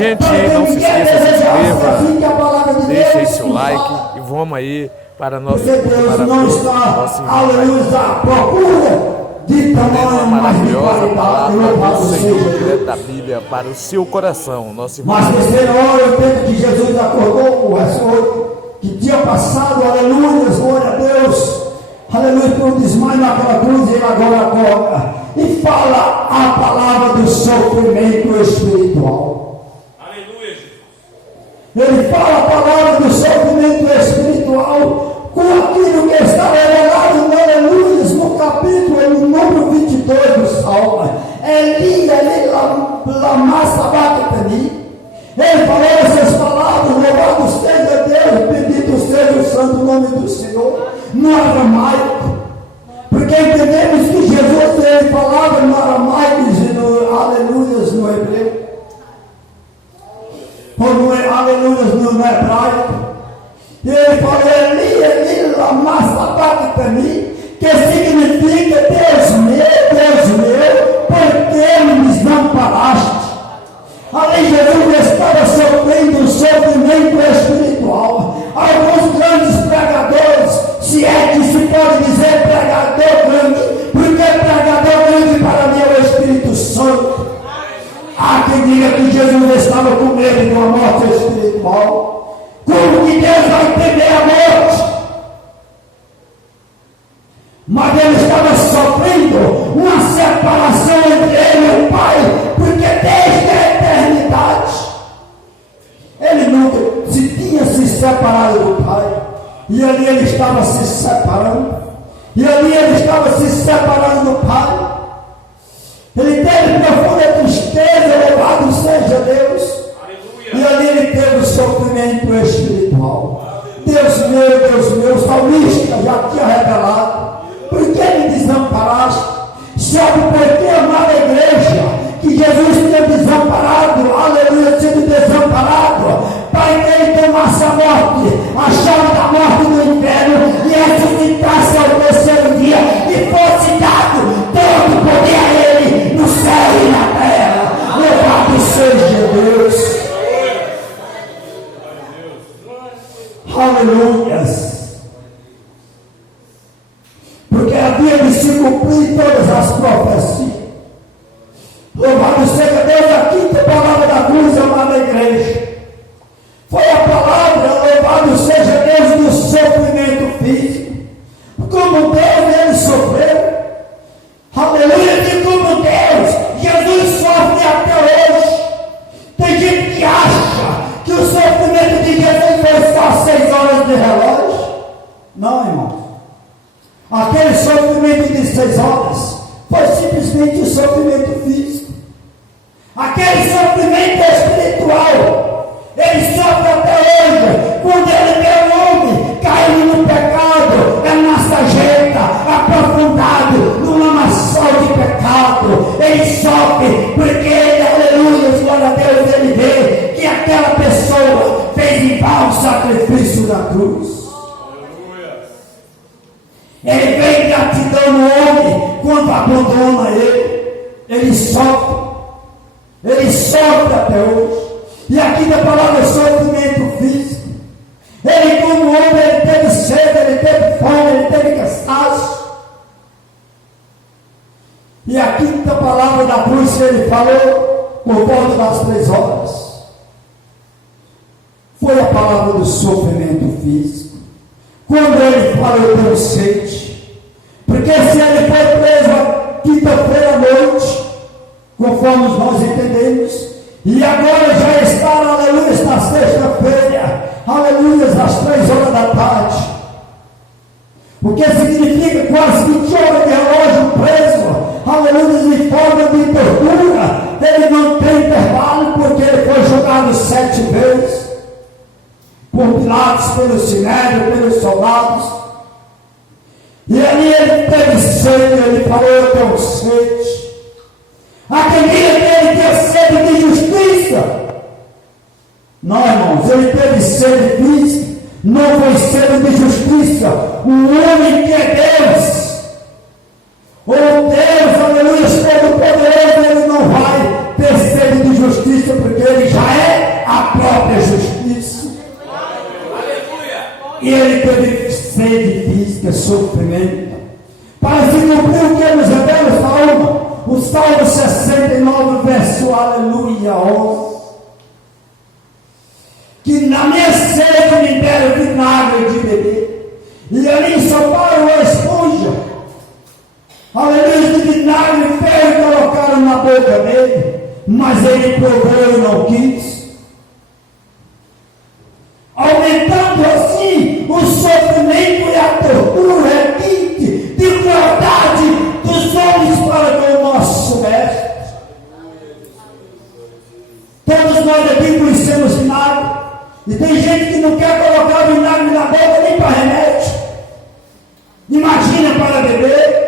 Gente, não se esqueça, se inscreva, deixa aí seu like e vamos aí para nosso culto maravilhoso, nosso uma maravilhosa palavra do Senhor, direto da Bíblia para o seu coração, nosso irmão. Mas terceira hora, o tempo que Jesus acordou, o verso que tinha passado, aleluia, glória a Deus, aleluia, por um desmaio naquela cruz, e ele agora acorda e fala a palavra do sofrimento espiritual. Aleluia, Jesus. Ele fala a palavra do sofrimento espiritual com aquilo que está revelado, aleluia, no capítulo, no número 22 do Salmo. Eli lama sabachthani. Ele falou essas palavras: louvado seja Deus, bendito seja o santo nome do Senhor, no aramaico, porque entendemos que Jesus ele falava no aramaico e no aleluias no hebreu, ou no aleluias no hebraico. E ele falou: Eli lama sabachthani, que significa Deus meu, por que me desamparaste? Ali Jesus estava sofrendo um sofrimento espiritual. Alguns grandes pregadores, se é que se pode dizer pregador grande, porque pregador grande para mim é o Espírito Santo. Há quem diga que Jesus estava com medo de uma morte espiritual. Como que Deus vai temer a morte? Mas ele estava sofrendo uma separação entre ele e o Pai, porque desde a eternidade ele nunca se tinha se separado do Pai, e ali ele estava se separando, do Pai. Ele teve profunda tristeza, louvado seja Deus. Aleluia. E ali ele teve o sofrimento espiritual. Deus meu, o salmista já tinha revelado: por que me desamparaste? Sabe por que, amada igreja, que Jesus tinha desamparado, aleluia, sido desamparado, para que ele tomasse a morte, a chave da morte do inferno, e ressuscitasse ao terceiro dia, e fosse dado todo o poder a ele, no céu e na terra. Louvado seja Deus. Aleluias. Porque havia de se cumprir todas as profecias. Louvado seja Deus, a quinta palavra da cruz, amada igreja, foi a palavra, louvado seja Deus, do sofrimento físico. Como Deus ele sofreu, aleluia, de como Deus, Jesus sofre até hoje. Tem gente que acha que o sofrimento de Jesus foi só 6 horas de relógio. Não, irmão. Aquele sofrimento de 6 horas foi simplesmente o sofrimento físico. Aquele sofrimento espiritual, ele sofre até hoje. Quando ele é um homem caindo no pecado, é uma sarjeta, aprofundado no lamaçal de pecado, ele sofre porque ele, aleluia, glória a Deus, ele vê que aquela pessoa fez em vão o sacrifício da cruz. Ele vem gratidão no homem quando abandona ele sofre até hoje. E aqui da palavra sofrimento físico. Ele, como homem, ele teve sede, ele teve fome, ele teve cansaço. E a quinta palavra da cruz que ele falou por volta das 3 horas foi a palavra do sofrimento físico. Quando ele fala: eu tenho sede, porque se ele foi preso a quinta-feira à noite, conforme nós entendemos, e agora já está, aleluia, na sexta-feira, aleluia, às 3 horas da tarde, o que significa quase 20 horas de relógio preso, aleluia, em forma de tortura. Ele não tem intervalo, porque ele foi jogado 7 vezes. Por Pilatos, pelo Sinédrio, pelos soldados. E ali ele teve sede, ele falou: eu tenho sede. Aquele dia que ele teve sede de justiça. Não, irmãos, ele teve sede física, não foi sede de justiça. O homem que é Deus, ou Deus, aleluia, todo poderoso, ele não vai ter sede de justiça, porque ele já é a própria justiça. E ele teve sede física, sofrimento, para se cumprir o que nos revela o Salmo, o Salmo 69, verso aleluia, 11. Que na minha sede me deram vinagre de beber, e ali ensoparam a esponja, aleluia, de vinagre feio, e colocaram na boca dele, mas ele provou e não quis, aumentando assim o sofrimento e a tortura requinte de crueldade dos homens para com o nosso mestre. Todos nós aqui conhecemos vinagre, e tem gente que não quer colocar vinagre na boca nem para remédio, imagina para beber.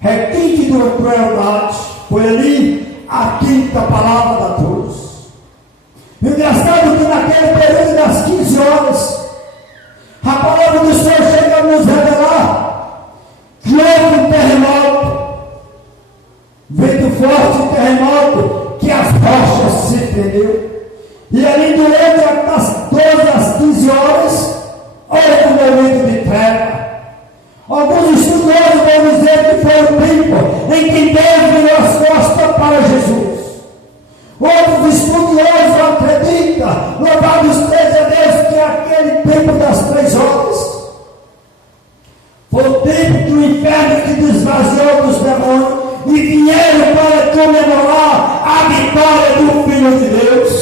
Requinte de crueldade, foi ali a quinta palavra da cruz. Engraçado que naquele período das 15 horas, a palavra do Senhor chega a nos revelar que houve um terremoto, vento forte, terremoto, que as rochas se feriu, e ali durante as 12 às 15 horas, houve um momento de treva. Alguns estudiosos vão dizer que foi o tempo em que Deus virou as costas para Jesus. Outros estudiosos acreditam, louvado seja Deus, que aquele tempo das 3 horas foi o tempo que o inferno se desvaziou dos demônios e vieram para comemorar a vitória do Filho de Deus.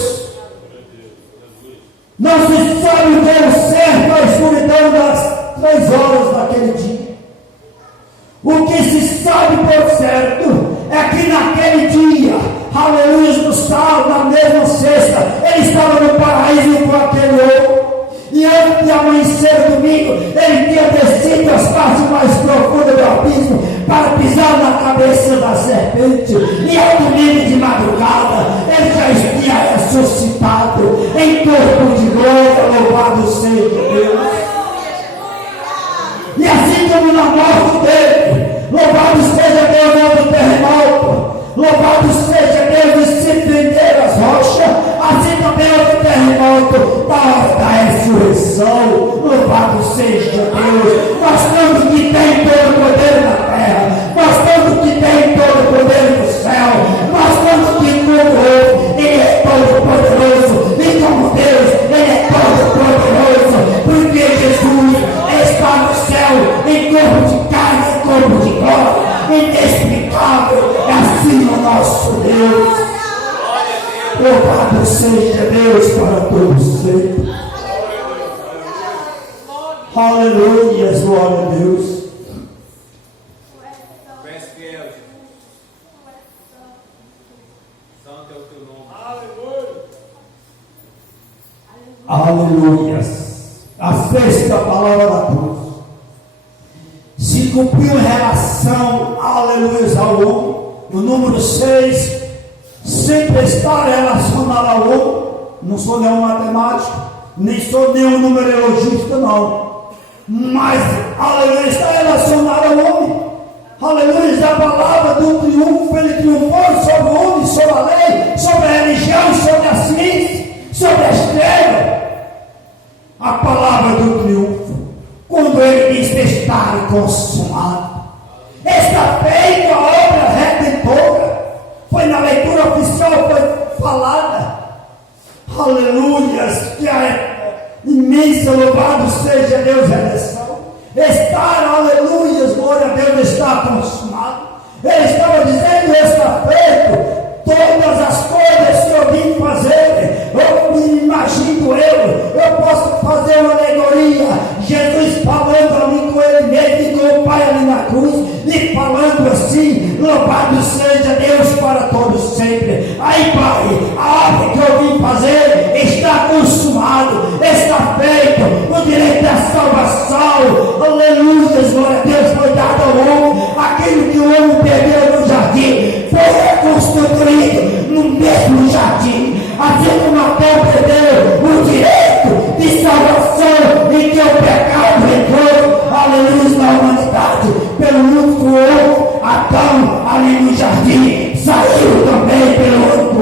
Não se sabe o tempo certo a escuridão das 3 horas daquele dia. O que se sabe por certo é que naquele dia, aleluia, no sábado, na mesma sexta, ele estava no paraíso com aquele outro. E antes de amanhecer o domingo, ele tinha descido as partes mais profundas do abismo para pisar na cabeça da serpente. E ao domingo de madrugada, ele já tinha ressuscitado em corpo de glória, louvado seja Deus. E assim como na morte dele, louvado seja Deus, houve terremoto, louvado seja Deus, e se prenderam as rochas, assim também houve terremoto da hora da ressurreição, louvado seja Deus. Nós tanto que tem todo o poder na terra, nós tanto que tem todo o poder no céu, nós tanto que como ele é todo poderoso, e como Deus, ele é todo poderoso, porque Jesus está no céu, em corpo de carne, em corpo de glória, inexplicável, é assim o nosso Deus. Louvado seja Deus para todos sempre. Aleluia, glória a Deus. Aleluia. A sexta palavra da cruz se cumpriu em relação, aleluia, ao homem. O número 6 sempre está relacionado ao homem. Não sou nenhum matemático, nem sou nenhum numerologista, não. Mas, aleluia, está relacionado ao homem. Aleluia, a palavra do triunfo, ele triunfou sobre o homem, sobre a lei, sobre a religião, sobre a ciência, sobre a estrela. A palavra do triunfo, quando ele diz que está consumado, está feita a obra redentora. Foi na leitura oficial, foi falada. Aleluia, que é imensa, louvado seja Deus, redenção. Está, aleluia, glória a Deus, está consumado. Ele estava dizendo, está feito. Todas as coisas que eu vim fazer, eu me imagino eu posso fazer uma alegoria, Jesus falando ali com ele mesmo e com o Pai ali na cruz, e falando assim, louvado seja Deus para todos sempre. Aí Pai, a obra que eu vim fazer está consumado, está feito, o direito da salvação, aleluia, glória a Deus, foi dado ao homem, aquilo que o homem perdeu no jardim, foi reconstruído no mesmo jardim, assim como Adão perdeu o direito de salvação em que o pecado entrou, aleluia, na humanidade, pelo único outro, Adão ali no jardim, saiu também pelo outro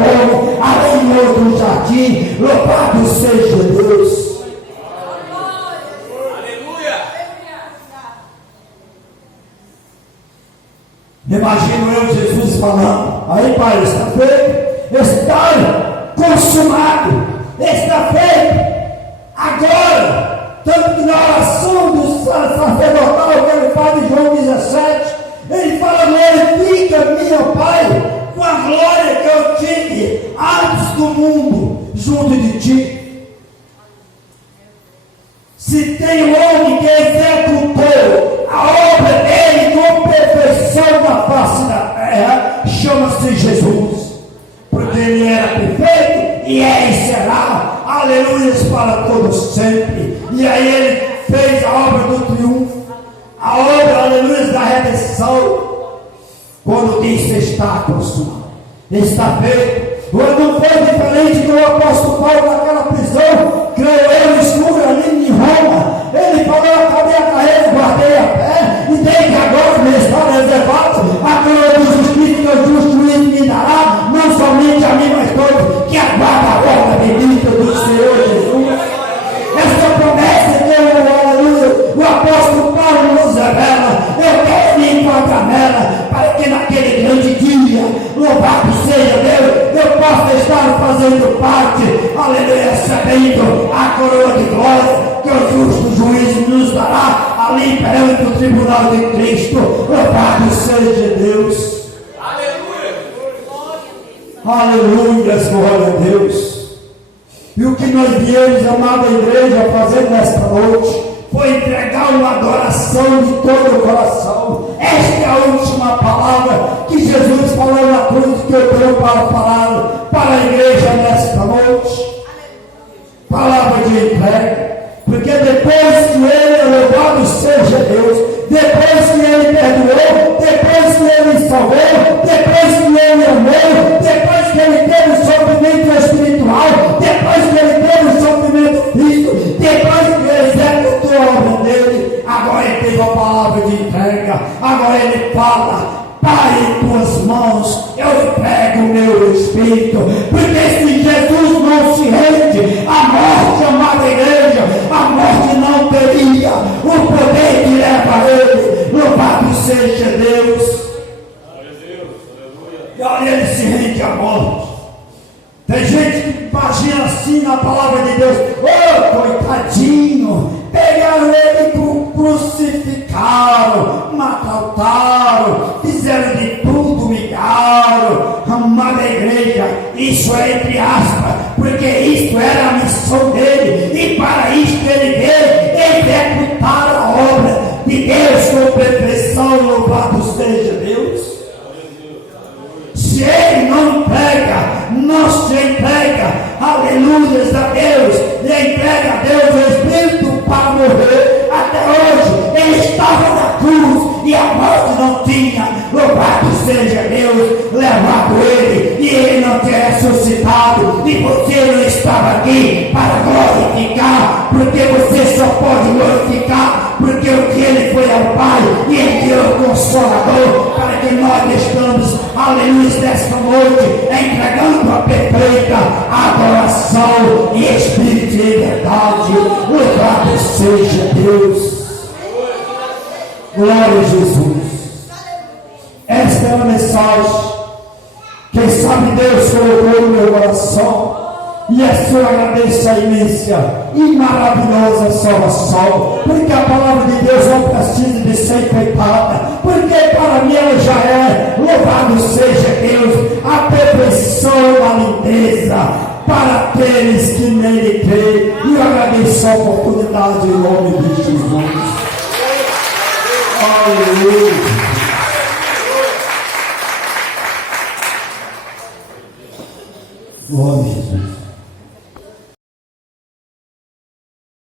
seja Deus. Imagino eu Jesus falando: aí Pai, está feito, está consumado, está feito. Agora, tanto que na oração do sacerdotal que ele faz em João 17, ele fala: glorifica-me, meu Pai, com a glória que eu tive antes do mundo, junto de ti. Se tem um homem que executou a obra dele com perfeição na face da terra, chama-se Jesus, porque ele era perfeito e é e será, aleluia, para todos sempre. E aí ele fez a obra do triunfo, a obra, aleluia, da redenção. Quando diz está consumado, está feito. Não foi diferente do apóstolo Paulo naquela prisão, creio eu, escuro ali em Roma. Ele falou: acabei a carreira, guardei a fé, e desde agora me está reservado a coroa do justiça que o justo juiz me dará, não somente a mim, mas todos que aguardam a obra bendita do Senhor Jesus. Essa promessa que aleluia, o apóstolo Paulo nos revela, eu quero me encontrar nela, para que naquele grande dia, louvado seja Deus, eu possa estar fazendo parte, aleluia, recebendo a coroa de glória que o justo juiz nos dará ali perante o tribunal de Cristo. Louvado seja Deus. Aleluia, glória a Deus. E o que nós viemos, amada igreja, fazer nesta noite foi entregar uma adoração de todo o coração. Esta é a última palavra que Jesus falou na cruz, que eu tenho para falar para a igreja nesta noite. Palavra de entrega. Porque depois que ele, louvado seja Deus, depois que ele perdoou, depois que ele salvou, depois que ele amou, depois que ele teve o sofrimento espiritual, depois que ele teve o sofrimento físico, depois que ele executou a obra dele, agora ele teve a palavra de entrega. Agora ele fala: Pai, em tuas mãos eu entrego o meu espírito. Porque se Jesus não se rende à morte, amada igreja, a morte não teria o poder que leva a ele. Louvado seja Deus. E olha, ele se rende à morte. Tem gente que imagina assim na palavra de Deus: oh, coitadinho, pegaram ele, crucificaram, maltrataram, fizeram de tudo, humilharam. Amada igreja, isso é entre aspas, porque isso era a missão dele, e para isso ele veio executar a obra de Deus com perfeição. Louvado seja Deus. Se ele não entrega, não se entrega, aleluia a Deus, e entrega a Deus o Espírito para morrer. Até hoje ele estava na cruz e a morte não tinha, louvado seja Deus, levado ele, e ele não tinha ressuscitado, e você não estava aqui para glorificar, porque você só pode glorificar porque o que ele foi ao Pai, e ele deu o Consolador, para que nós estamos, aleluia, nesta noite, entregando a perfeita adoração e espírito de verdade. Louvado seja Deus. Glória a Jesus. Esta é a mensagem. Quem sabe Deus colocou no meu coração, e assim eu agradeço a imensa e maravilhosa salvação, porque a palavra de Deus não precisa de ser enfeitada, porque para mim ela já é, louvado seja Deus, a perfeição da lindeza para aqueles que nele creem. E eu agradeço a oportunidade em nome de Jesus. Aleluia. Glória a Jesus.